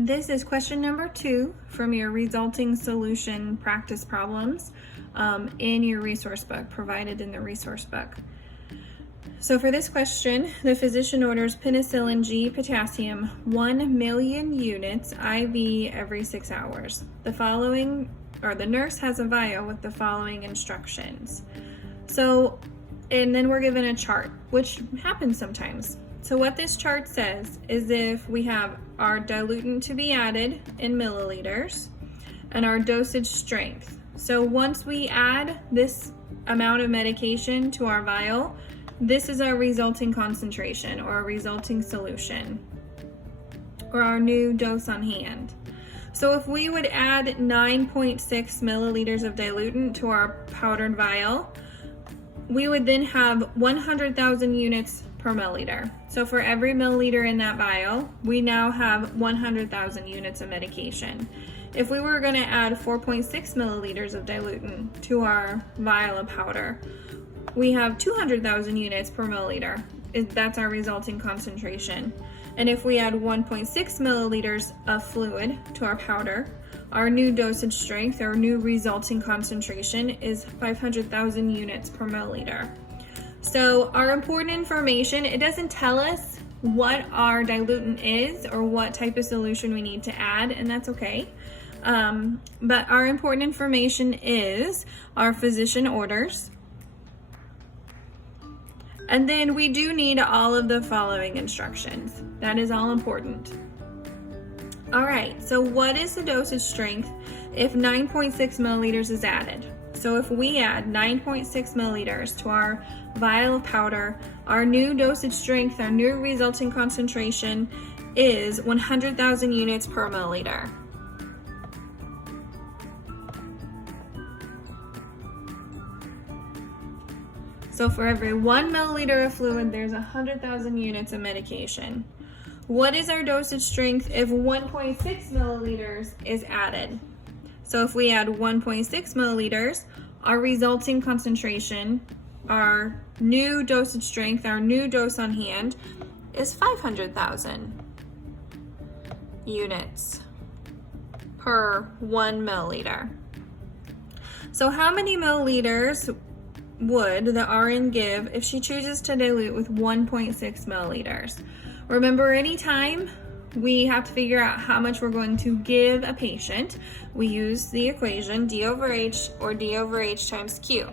This is question number 2 from your resulting solution practice problems in your resource book, provided in the resource book. So for this question, the physician orders penicillin G potassium 1 million units IV every 6 hours. The nurse has a vial with the following instructions. And then we're given a chart, which happens sometimes. So what this chart says is if we have our diluent to be added in milliliters and our dosage strength. So once we add this amount of medication to our vial, this is our resulting concentration or our resulting solution or our new dose on hand. So if we would add 9.6 milliliters of diluent to our powdered vial, we would then have 100,000 units per milliliter. So for every milliliter in that vial, we now have 100,000 units of medication. If we were going to add 4.6 milliliters of diluent to our vial of powder, we have 200,000 units per milliliter. That's our resulting concentration. And if we add 1.6 milliliters of fluid to our powder, our new dosage strength, our new resulting concentration is 500,000 units per milliliter. So our important information, it doesn't tell us what our diluent is or what type of solution we need to add, and that's okay. But our important information is our physician orders. And then we do need all of the following instructions. That is all important. All right, so what is the dosage strength if 9.6 milliliters is added? So if we add 9.6 milliliters to our vial of powder, our new dosage strength, our new resulting concentration is 100,000 units per milliliter. So for every 1 milliliter of fluid, there's 100,000 units of medication. What is our dosage strength if 1.6 milliliters is added? So if we add 1.6 milliliters, our resulting concentration, our new dosage strength, our new dose on hand is 500,000 units per 1 milliliter. So how many milliliters would the RN give if she chooses to dilute with 1.6 milliliters? Remember, anytime we have to figure out how much we're going to give a patient, we use the equation D over H or D over H times Q.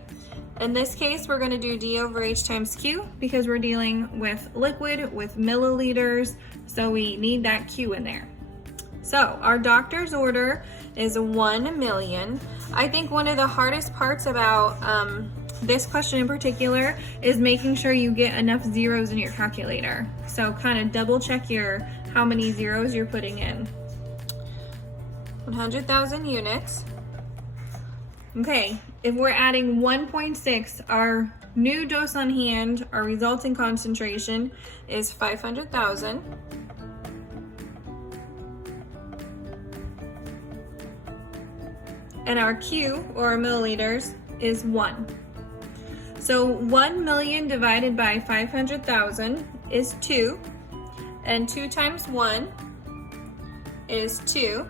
In this case, we're going to do D over H times Q because we're dealing with liquid with milliliters, so we need that Q in there. So our doctor's order is 1 million. I think one of the hardest parts about this question in particular is making sure you get enough zeros in your calculator. So kind of double check how many zeros you're putting in. 100,000 units. Okay, if we're adding 1.6, our new dose on hand, our resulting concentration is 500,000. And our Q, or milliliters, is 1. So 1 million divided by 500,000 is 2, and 2 times 1 is 2.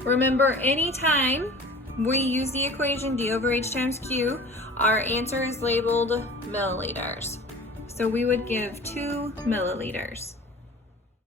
Remember, anytime we use the equation D over H times Q, our answer is labeled milliliters. So we would give 2 milliliters.